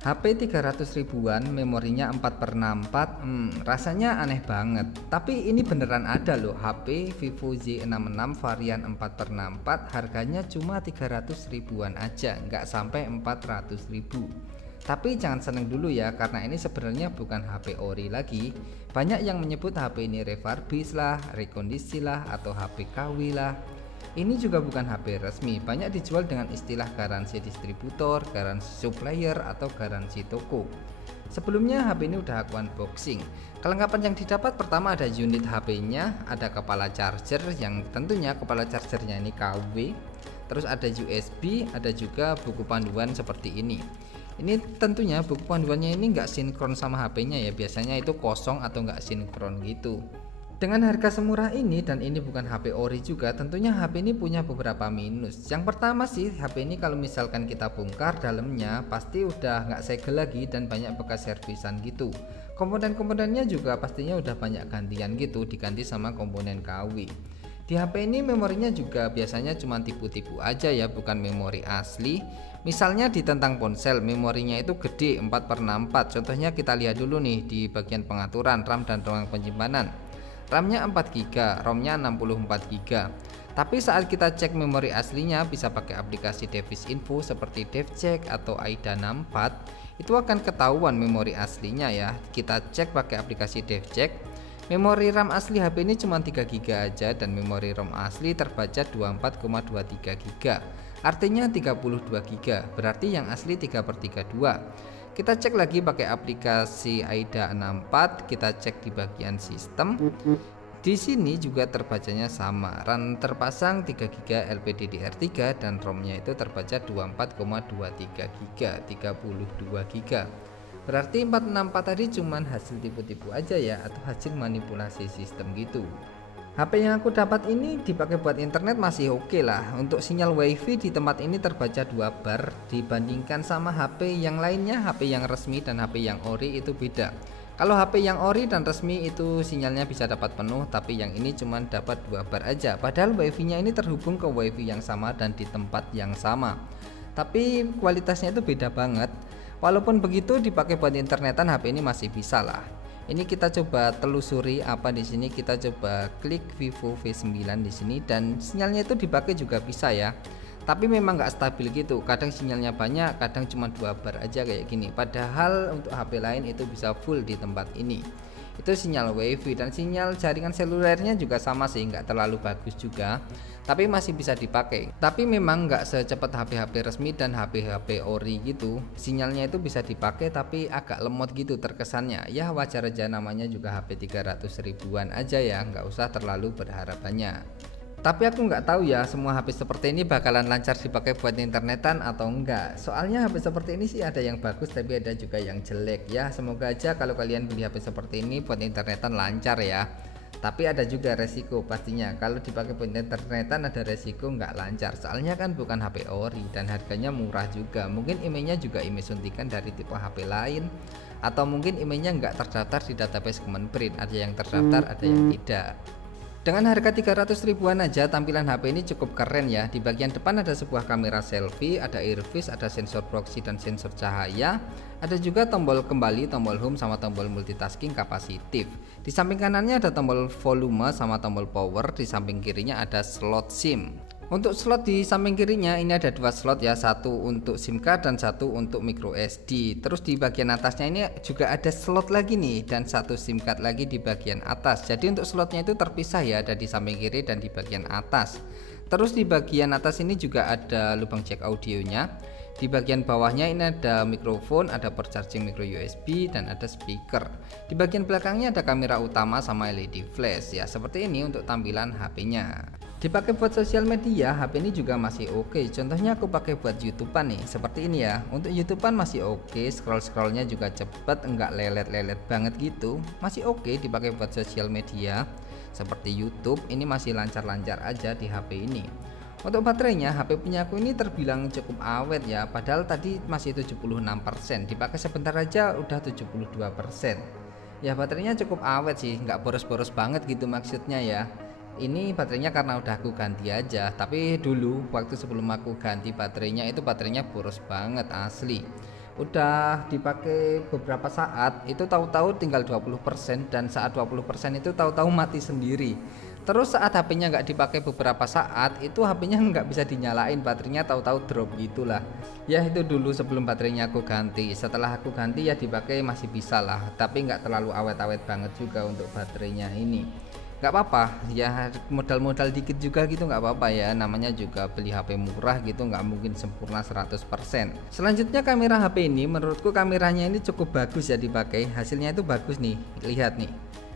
HP 300 ribuan, memorinya 4/64, rasanya aneh banget. Tapi ini beneran ada loh, HP Vivo Z66 varian 4/64, harganya cuma 300 ribuan aja, nggak sampai 400 ribu. Tapi jangan seneng dulu ya, karena ini sebenarnya bukan HP ori lagi. Banyak yang menyebut HP ini refurbish lah, rekondisi lah, atau HP KW lah. Ini juga bukan HP resmi, banyak dijual dengan istilah garansi distributor, garansi supplier, atau garansi toko. Sebelumnya HP ini udah aku unboxing. Kelengkapan yang didapat pertama ada unit HP-nya, ada kepala charger yang tentunya kepala chargernya ini KW. Terus ada USB, ada juga buku panduan seperti ini. Ini tentunya buku panduannya ini nggak sinkron sama HP-nya ya, biasanya itu kosong atau nggak sinkron gitu. Dengan harga semurah ini dan ini bukan HP ori juga, tentunya HP ini punya beberapa minus. Yang pertama sih, HP ini kalau misalkan kita bongkar dalamnya pasti udah nggak segel lagi dan banyak bekas servisan gitu. Komponen-komponennya juga pastinya udah banyak gantian gitu, diganti sama komponen KW. Di HP ini memorinya juga biasanya cuma tipu-tipu aja ya, bukan memori asli. Misalnya di tentang ponsel, memorinya itu gede 4/64. Contohnya kita lihat dulu nih di bagian pengaturan RAM dan ruang penyimpanan. RAM-nya 4GB, ROM-nya 64GB. Tapi saat kita cek memori aslinya bisa pakai aplikasi Device Info seperti DevCheck atau AIDA 64, itu akan ketahuan memori aslinya ya. Kita cek pakai aplikasi DevCheck. Memori RAM asli HP ini cuma 3GB aja dan memori ROM asli terbaca 24,23GB. Artinya 32GB, berarti yang asli 3/32. Kita cek lagi pakai aplikasi AIDA 64, kita cek di bagian sistem. Di sini juga terbacanya sama, RAM terpasang 3GB LPDDR3 dan ROM-nya itu terbaca 24,23GB, 32GB. Berarti 464 tadi cuman hasil tipu-tipu aja ya, atau hasil manipulasi sistem gitu. HP yang aku dapat ini dipakai buat internet masih oke lah. Untuk sinyal wifi di tempat ini terbaca 2 bar. Dibandingkan sama HP yang lainnya, HP yang resmi dan HP yang ori itu beda. Kalau HP yang ori dan resmi itu sinyalnya bisa dapat penuh, tapi yang ini cuma dapat 2 bar aja. Padahal wifi nya ini terhubung ke wifi yang sama dan di tempat yang sama. Tapi kualitasnya itu beda banget. Walaupun begitu dipakai buat internetan HP ini masih bisa lah. Ini kita coba telusuri apa di sini, kita coba klik Vivo V9 di sini dan sinyalnya itu dipakai juga bisa ya. Tapi memang nggak stabil gitu, kadang sinyalnya banyak, kadang cuma 2 bar aja kayak gini. Padahal untuk HP lain itu bisa full di tempat ini. Itu sinyal wifi dan sinyal jaringan selulernya juga sama sih, nggak terlalu bagus juga, tapi masih bisa dipakai. Tapi memang nggak secepat HP-HP resmi dan HP-HP ori gitu. Sinyalnya itu bisa dipakai tapi agak lemot gitu terkesannya. Ya wajar aja, namanya juga HP 300 ribuan aja ya, nggak usah terlalu berharap banyak. Tapi aku nggak tahu ya semua HP seperti ini bakalan lancar dipakai buat internetan atau enggak. Soalnya HP seperti ini sih ada yang bagus tapi ada juga yang jelek ya. Semoga aja kalau kalian beli HP seperti ini buat internetan lancar ya. Tapi ada juga resiko pastinya. Kalau dipakai buat internetan ada resiko nggak lancar. Soalnya kan bukan HP ori dan harganya murah juga. Mungkin emailnya juga email suntikan dari tipe HP lain. Atau mungkin emailnya nggak terdaftar di database Kemenprint. Ada yang terdaftar, ada yang tidak. Dengan harga 300 ribuan aja tampilan HP ini cukup keren ya. Di bagian depan ada sebuah kamera selfie, ada iris, ada sensor proxy dan sensor cahaya. Ada juga tombol kembali, tombol home sama tombol multitasking kapasitif. Di samping kanannya ada tombol volume sama tombol power, di samping kirinya ada slot SIM. Untuk slot di samping kirinya ini ada 2 slot ya, satu untuk SIM card dan satu untuk micro SD. Terus di bagian atasnya ini juga ada slot lagi nih dan satu SIM card lagi di bagian atas. Jadi untuk slotnya itu terpisah ya, ada di samping kiri dan di bagian atas. Terus di bagian atas ini juga ada lubang jack audionya. Di bagian bawahnya ini ada mikrofon, ada port charging micro USB dan ada speaker. Di bagian belakangnya ada kamera utama sama LED flash ya. Seperti ini untuk tampilan HP-nya. Dipakai buat sosial media, HP ini juga masih oke. Contohnya aku pakai buat YouTubean nih, seperti ini ya. Untuk YouTubean masih oke, scrollnya juga cepet, enggak lelet-lelet banget gitu. Masih oke dipakai buat sosial media seperti YouTube. Ini masih lancar-lancar aja di HP ini. Untuk baterainya, HP punya aku ini terbilang cukup awet ya. Padahal tadi masih 76%, dipakai sebentar aja udah 72%. Ya baterainya cukup awet sih, nggak boros-boros banget gitu maksudnya ya. Ini baterainya karena udah aku ganti aja, tapi dulu waktu sebelum aku ganti baterainya itu baterainya boros banget asli. Udah dipakai beberapa saat itu tahu-tahu tinggal 20%, dan saat 20% itu tahu-tahu mati sendiri. Terus saat HP-nya nggak dipakai beberapa saat itu HP-nya nggak bisa dinyalain, baterainya tahu-tahu drop gitulah. Ya itu dulu sebelum baterainya aku ganti. Setelah aku ganti ya dipakai masih bisa lah, tapi nggak terlalu awet-awet banget juga untuk baterainya ini. Nggak apa-apa ya, modal-modal dikit juga gitu nggak apa-apa ya, namanya juga beli HP murah gitu, nggak mungkin sempurna 100%. Selanjutnya kamera HP ini, menurutku kameranya ini cukup bagus ya dipakai, hasilnya itu bagus nih, lihat nih,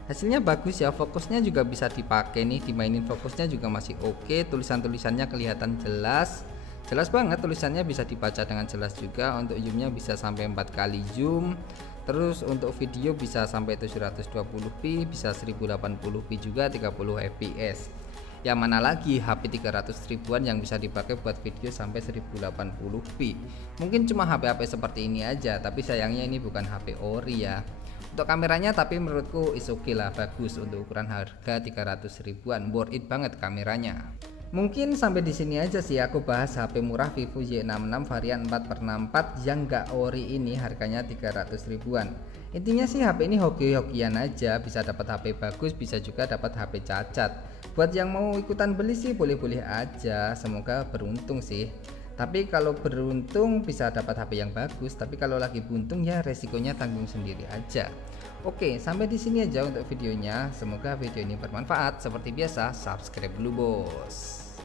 hasilnya bagus ya, fokusnya juga bisa dipakai nih, dimainin fokusnya juga masih oke, tulisan-tulisannya kelihatan jelas banget, tulisannya bisa dibaca dengan jelas juga, untuk zoomnya bisa sampai 4 kali zoom. Terus untuk video bisa sampai 720p, bisa 1080p juga, 30 fps. Yang mana lagi HP 300 ribuan yang bisa dipakai buat video sampai 1080p. Mungkin cuma HP-HP seperti ini aja, tapi sayangnya ini bukan HP ori ya. Untuk kameranya tapi menurutku is oke lah, bagus untuk ukuran harga 300 ribuan, worth it banget kameranya. Mungkin sampai di sini aja sih aku bahas HP murah Vivo Y66 varian 4x64 yang gak ori ini, harganya 300 ribuan. Intinya sih HP ini hoki-hokian aja, bisa dapat HP bagus, bisa juga dapat HP cacat. Buat yang mau ikutan beli sih boleh-boleh aja, semoga beruntung sih. Tapi kalau beruntung bisa dapat HP yang bagus, tapi kalau lagi buntung ya resikonya tanggung sendiri aja. Oke, sampai di sini aja untuk videonya. Semoga video ini bermanfaat. Seperti biasa, subscribe dulu bos.